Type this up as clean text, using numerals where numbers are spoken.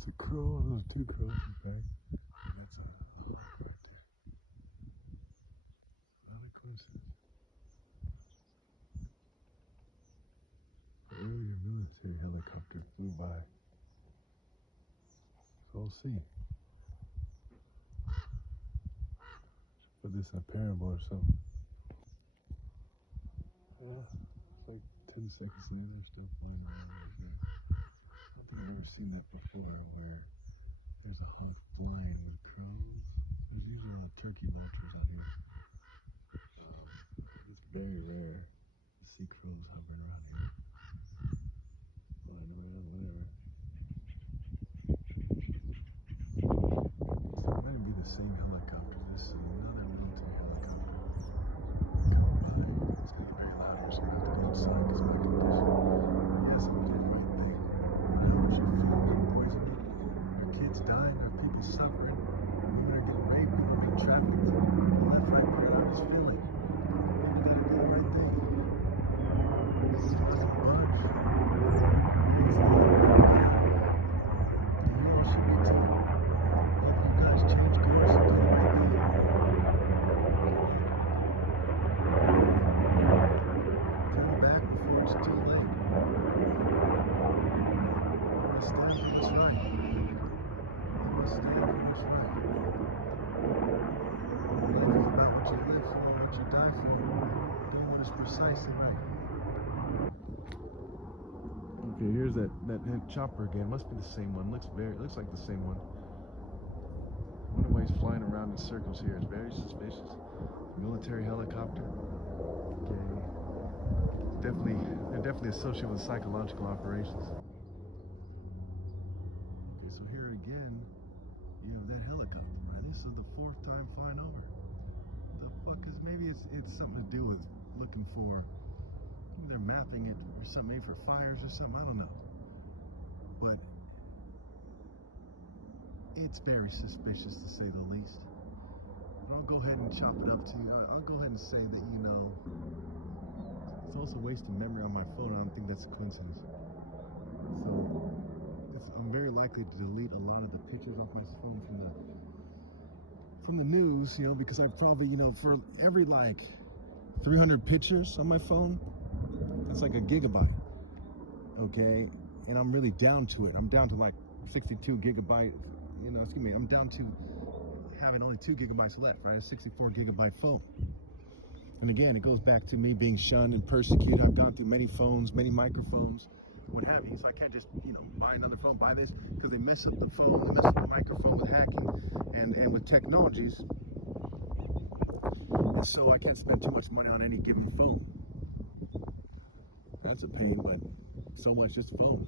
It's a crow, those two crows in back. That's a hawk right there. Not a coincidence. Earlier, military helicopter flew by. So we'll see. Should put this in a parable or something. Yeah, it's like 10 seconds and they're still flying around right there. I don't think I've ever seen that before, where there's a hawk flying with crows. There's usually a lot of turkey vultures out here. It's very rare to see crows hovering around here. Flying around, whatever. So it might be the same helicopter. This is another military helicopter coming by. It's going to be very loud here, so I'm going to have to go inside because of my condition. Yes, I'm doing the right thing. How much your fumes are poisoning? Are kids dying? Are people suffering? Women are getting raped? People are being trafficked? Left, right, parallel, just feel it. You gotta do the right thing. This is just a bunch. It's a lot of money. You all should be too. If you guys change course and do the right thing. Come back before it's too late. We stand for what's right. We stand for what's right. Life is about what you live for and what you die for. Doing what is precisely right. Okay, here's that chopper again. Must be the same one. Looks like the same one. I wonder why he's flying around in circles here. It's very suspicious. Military helicopter. Okay. They're definitely associated with psychological operations. Okay, so here again, you have that helicopter, right? This is the 4th time flying over. The fuck is, maybe it's something to do with looking for, maybe they're mapping it or something, maybe for fires or something, I don't know. But it's very suspicious to say the least. But I'll go ahead and chop it up to you. I'll go ahead and say that, you know, it's also wasting memory on my phone. I don't think that's a coincidence. So I'm very likely to delete a lot of the pictures off my phone from the news, you know, because I probably, you know, for every like 300 pictures on my phone, that's like a gigabyte. Okay, and I'm really down to it. I'm down to like 62 gigabyte. You know, excuse me. I'm down to having only 2 gigabytes left, right? A 64 gigabyte phone. And again, it goes back to me being shunned and persecuted. I've gone through many phones, many microphones, what have you. So I can't just, you know, buy another phone, buy this, because they mess up the phone, they mess up the microphone with hacking and with technologies. And so I can't spend too much money on any given phone. That's a pain, but so much, just a phone.